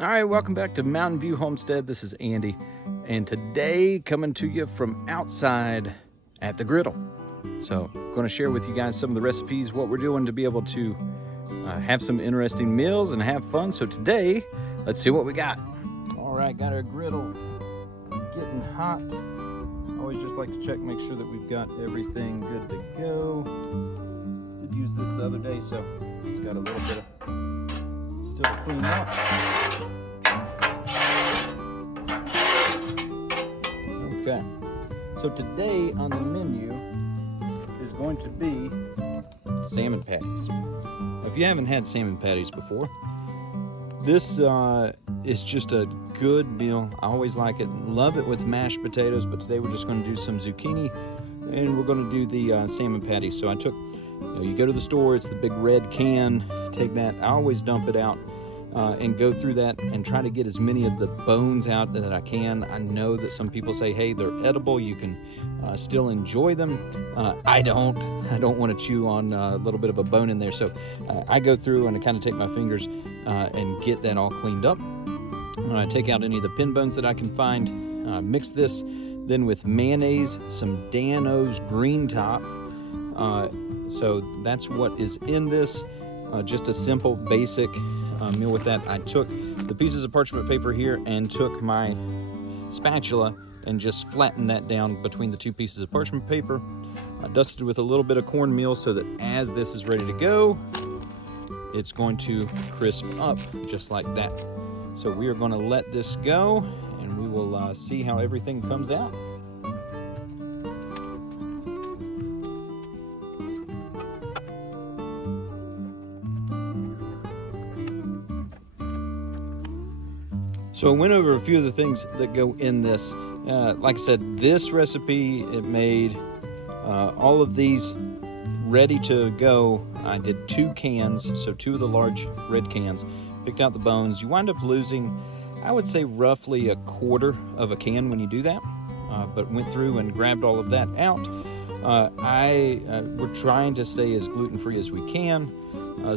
All right, welcome back to Mountain View Homestead. This is Andy, and today coming to you from outside at the griddle. So I'm going to share with you guys some of the recipes, what we're doing to be able to have some interesting meals and have fun. So today, let's see what we got. All right, got our griddle getting hot. Always just like to check, make sure that we've got everything good to go. Did use this the other day, so it's got a little bit of still to clean up. Okay, so today on the menu is going to be salmon patties. Now, if you haven't had salmon patties before, this is just a good meal. I always like it. Love it with mashed potatoes, but today we're just going to do some zucchini and we're going to do the salmon patties. So I took, you go to the store, it's the big red can, take that, I always dump it out and go through that and try to get as many of the bones out that I can. I know that some people say, hey, they're edible, you can still enjoy them. I don't want to chew on a little bit of a bone in there, so I go through and I kind of take my fingers and get that all cleaned up. Take out any of the pin bones that I can find, mix this then with mayonnaise, some DanO's green top. So that's what is in this. Just a simple, basic meal with that. I took the pieces of parchment paper here and took my spatula and just flattened that down between the two pieces of parchment paper. Dusted with a little bit of cornmeal so that as this is ready to go, it's going to crisp up just like that. So we are going to let this go and we will see how everything comes out. So I went over a few of the things that go in this. Like I said, this recipe, it made all of these ready to go. I did 2 cans, so 2 of the large red cans. Picked out the bones. You wind up losing, I would say, roughly a quarter of a can when you do that. But went through and grabbed all of that out. We're trying to stay as gluten-free as we can.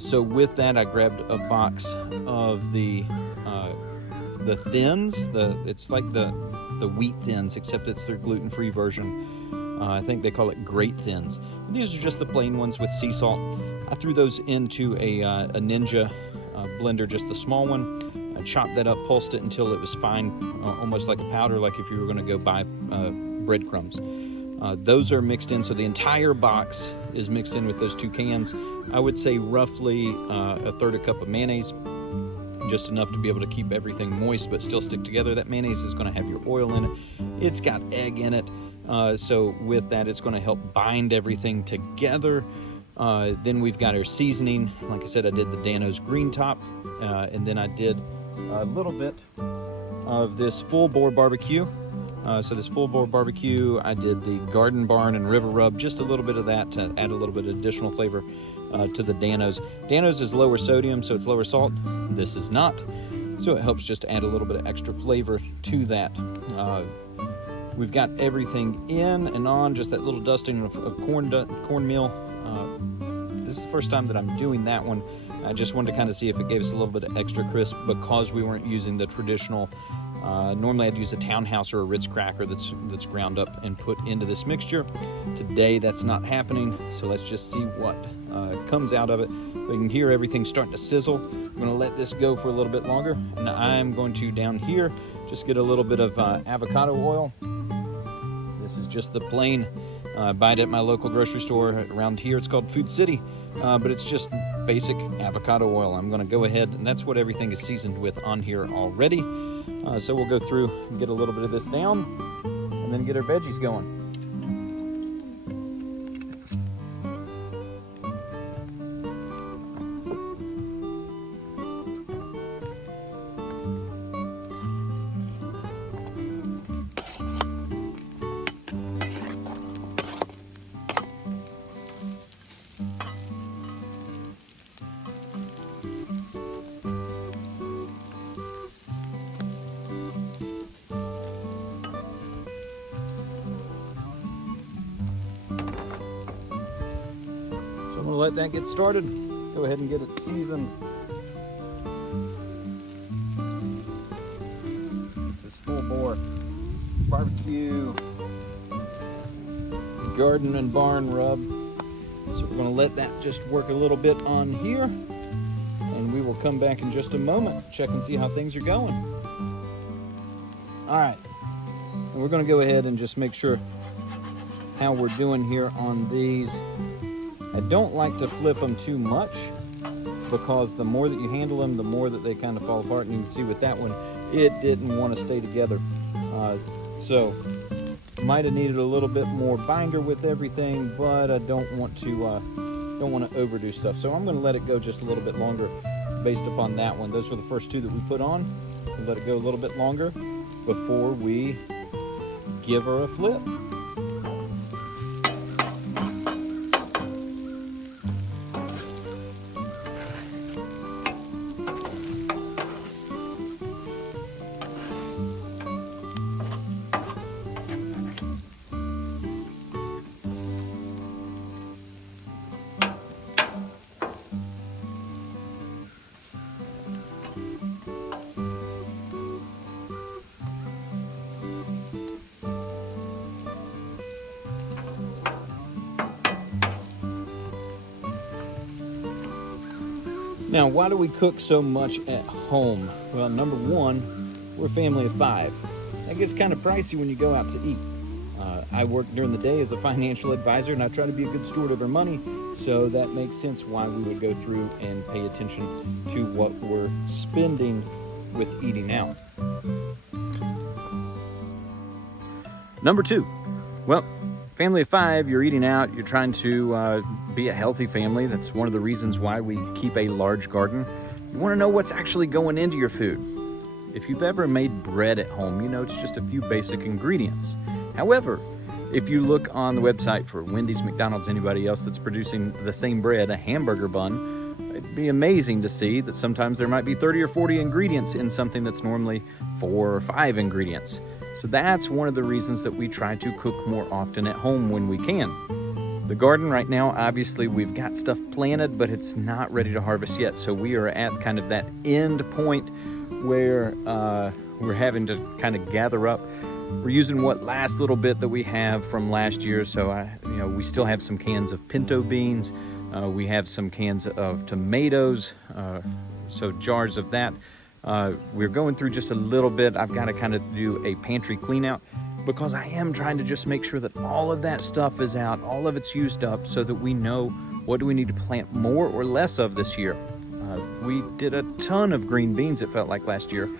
So with that, I grabbed a box of the thins. It's like the wheat thins, except it's their gluten-free version. I think they call it great thins. And these are just the plain ones with sea salt. I threw those into a Ninja blender, just the small one. I chopped that up, pulsed it until it was fine, almost like a powder, like if you were going to go buy breadcrumbs. Those are mixed in, so the entire box is mixed in with those 2 cans. I would say roughly a third a cup of mayonnaise, just enough to be able to keep everything moist but still stick together. That mayonnaise is going to have your oil in it. It's got egg in it, so with that it's going to help bind everything together. Then we've got our seasoning. Like I said, I did the DanO's green top, and then I did a little bit of this full bore barbecue. So this full bore barbecue, I did the Garden Barn and River Rub, just a little bit of that to add a little bit of additional flavor to the DanO's. DanO's is lower sodium, so it's lower salt. This is not, so it helps just add a little bit of extra flavor to that. We've got everything in and on, just that little dusting of cornmeal. This is the first time that I'm doing that one. I just wanted to kind of see if it gave us a little bit of extra crisp because we weren't using the traditional. Normally I'd use a Townhouse or a Ritz cracker that's ground up and put into this mixture. Today that's not happening, so let's just see what comes out of it. We can hear everything starting to sizzle. I'm going to let this go for a little bit longer, and I'm going to down here just get a little bit of avocado oil. This is just the plain. Buy it at my local grocery store around here. It's called Food City, but it's just basic avocado oil. I'm going to go ahead, and that's what everything is seasoned with on here already. So we'll go through and get a little bit of this down and then get our veggies going. I'm going to let that get started. Go ahead and get it seasoned. barbecue, garden and barn rub. So we're going to let that just work a little bit on here, and we will come back in just a moment, check and see how things are going. All right, and we're going to go ahead and just make sure how we're doing here on these. I don't like to flip them too much, because the more that you handle them, the more that they kind of fall apart. And you can see with that one, it didn't want to stay together. So might have needed a little bit more binder with everything, but I don't want to overdo stuff. So I'm going to let it go just a little bit longer based upon that one. Those were the first two that we put on. We'll let it go a little bit longer before we give her a flip. Now, why do we cook so much at home? Well, number one, we're a family of 5. That gets kind of pricey when you go out to eat. I work during the day as a financial advisor, and I try to be a good steward of our money, so that makes sense why we would go through and pay attention to what we're spending with eating out. Number 2, well, family of 5, you're eating out, you're trying to be a healthy family. That's one of the reasons why we keep a large garden. You want to know what's actually going into your food. If you've ever made bread at home, you know it's just a few basic ingredients. However, if you look on the website for Wendy's, McDonald's, anybody else that's producing the same bread, a hamburger bun, it'd be amazing to see that sometimes there might be 30 or 40 ingredients in something that's normally 4 or 5 ingredients. So that's one of the reasons that we try to cook more often at home when we can. The garden right now, obviously we've got stuff planted, but it's not ready to harvest yet. So we are at kind of that end point where we're having to kind of gather up. We're using what last little bit that we have from last year. So we still have some cans of pinto beans. We have some cans of tomatoes, so jars of that. We're going through just a little bit. I've got to kind of do a pantry clean out, because I am trying to just make sure that all of that stuff is out, all of it's used up, so that we know what do we need to plant more or less of this year. We did a ton of green beans, it felt like, last year,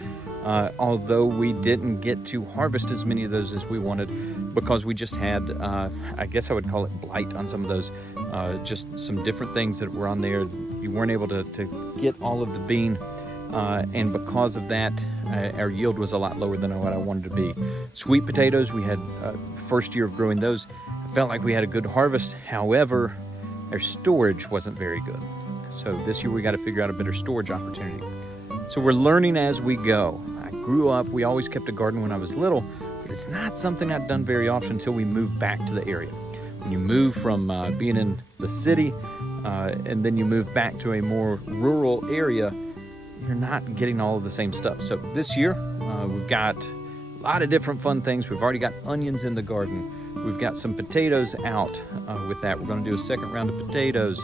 although we didn't get to harvest as many of those as we wanted, because we just had, I guess I would call it blight on some of those, just some different things that were on there. You weren't able to get all of the bean. And because of that, our yield was a lot lower than what I wanted to be. Sweet potatoes, we had first year of growing those. I felt like we had a good harvest. However, our storage wasn't very good. So this year we got to figure out a better storage opportunity. So we're learning as we go. I grew up, we always kept a garden when I was little, but it's not something I've done very often until we moved back to the area. When you move from being in the city and then you move back to a more rural area, you're not getting all of the same stuff. So this year, we've got a lot of different fun things. We've already got onions in the garden. We've got some potatoes out with that. We're going to do a second round of potatoes.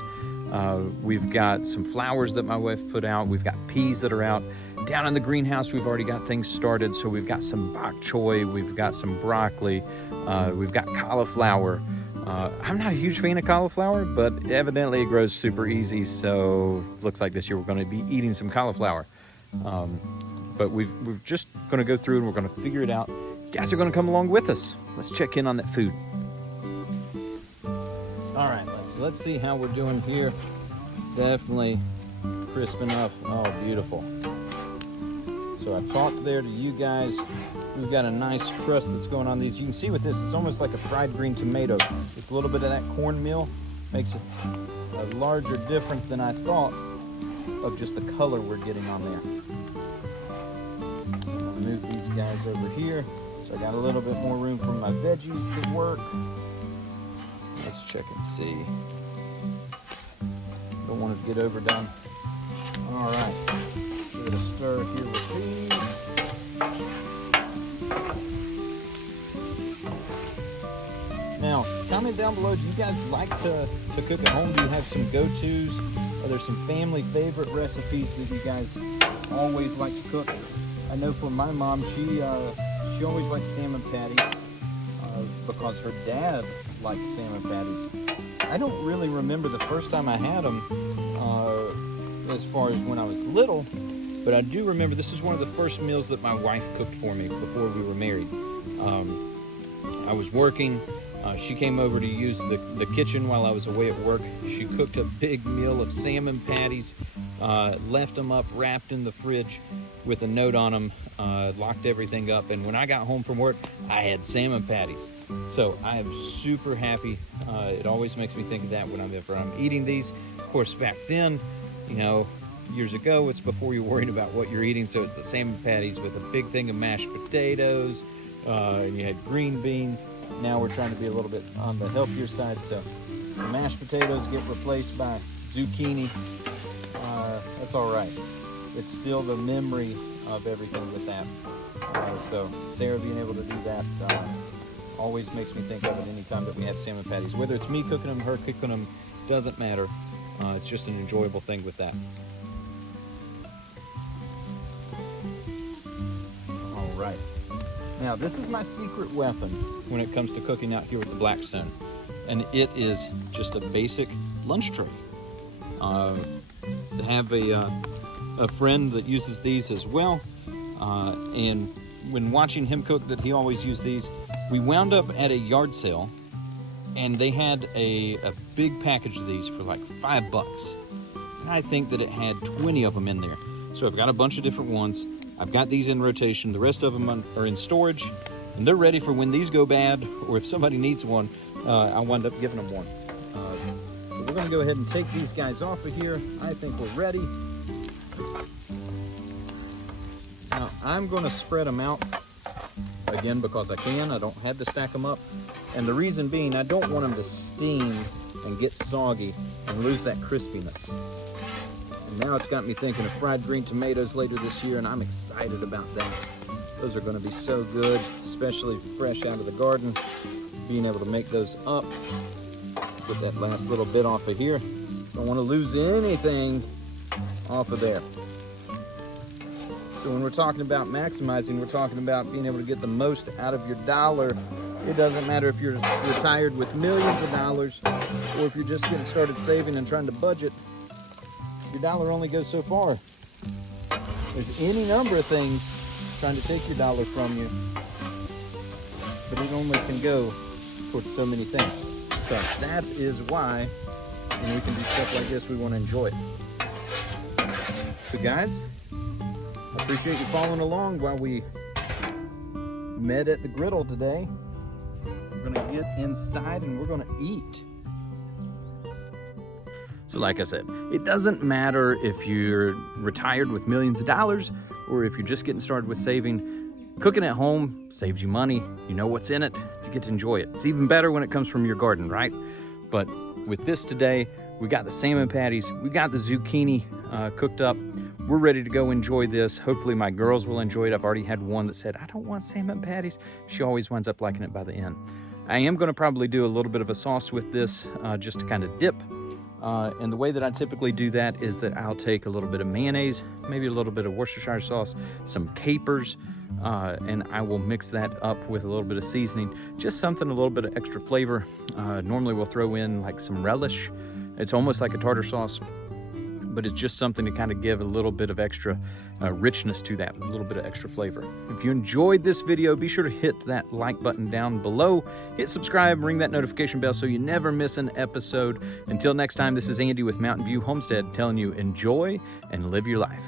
We've got some flowers that my wife put out. We've got peas that are out. Down in the greenhouse, we've already got things started. So we've got some bok choy. We've got some broccoli. We've got cauliflower. I'm not a huge fan of cauliflower, but evidently it grows super easy, so looks like this year we're going to be eating some cauliflower. But we're just going to go through and we're going to figure it out. You guys are going to come along with us. Let's check in on that food. All right, let's see how we're doing here. Definitely crisp enough. Oh, beautiful. So I talked there to you guys. We've got a nice crust that's going on these. You can see with this, it's almost like a fried green tomato. With a little bit of that cornmeal, makes a larger difference than I thought of just the color we're getting on there. I'm gonna move these guys over here. So I got a little bit more room for my veggies to work. Let's check and see. Don't want it to get overdone. All right, give it a stir here with these. down below, do you guys like to cook at home? Do you have some go-tos? Are there some family favorite recipes that you guys always like to cook? I know for my mom, she always liked salmon patties because her dad liked salmon patties. I don't really remember the first time I had them as far as when I was little, but I do remember this is one of the first meals that my wife cooked for me before we were married. I was working. She came over to use the kitchen while I was away at work. She cooked a big meal of salmon patties, left them up, wrapped in the fridge with a note on them, locked everything up, and when I got home from work, I had salmon patties. So I am super happy. It always makes me think of that whenever I'm eating these. Of course, back then, you know, years ago, it's before you're worried about what you're eating, so it's the salmon patties with a big thing of mashed potatoes, and you had green beans. Now we're trying to be a little bit on the healthier side, so the mashed potatoes get replaced by zucchini. That's all right. It's still the memory of everything with that. So Sarah being able to do that always makes me think of it anytime that we have salmon patties. Whether it's me cooking them, her cooking them, doesn't matter. It's just an enjoyable thing with that. All right. Now, this is my secret weapon when it comes to cooking out here with the Blackstone, and it is just a basic lunch tray. I have a friend that uses these as well, and when watching him cook that he always used these, we wound up at a yard sale, and they had a big package of these for like $5. And I think that it had 20 of them in there. So I've got a bunch of different ones. I've got these in rotation. The rest of them are in storage, and they're ready for when these go bad, or if somebody needs one, I'll wind up giving them one. But we're gonna go ahead and take these guys off of here. I think we're ready. Now, I'm gonna spread them out, again, because I can. I don't have to stack them up. And the reason being, I don't want them to steam and get soggy and lose that crispiness. And now it's got me thinking of fried green tomatoes later this year, and I'm excited about that. Those are gonna be so good, especially fresh out of the garden. Being able to make those up. Put that last little bit off of here. Don't wanna lose anything off of there. So when we're talking about maximizing, we're talking about being able to get the most out of your dollar. It doesn't matter if you're retired with millions of dollars, or if you're just getting started saving and trying to budget. Your dollar only goes so far. There's any number of things trying to take your dollar from you, but it only can go towards so many things. So that is why when we can do stuff like this, we want to enjoy it. So guys, I appreciate you following along while we met at the griddle today. We're gonna get inside and we're gonna eat. So like I said, it doesn't matter if you're retired with millions of dollars or if you're just getting started with saving. Cooking at home saves you money. You know what's in it. You get to enjoy it. It's even better when it comes from your garden, right? But with this today, we got the salmon patties. We got the zucchini cooked up. We're ready to go enjoy this. Hopefully my girls will enjoy it. I've already had one that said, I don't want salmon patties. She always winds up liking it by the end. I am gonna probably do a little bit of a sauce with this just to kind of dip. And the way that I typically do that is that I'll take a little bit of mayonnaise, maybe a little bit of Worcestershire sauce, some capers, and I will mix that up with a little bit of seasoning, just something a little bit of extra flavor. Normally we'll throw in like some relish. It's almost like a tartar sauce, but it's just something to kind of give a little bit of extra richness to that, a little bit of extra flavor. If you enjoyed this video, be sure to hit that like button down below, hit subscribe, ring that notification bell so you never miss an episode. Until next time, this is Andy with Mountain View Homestead telling you enjoy and live your life.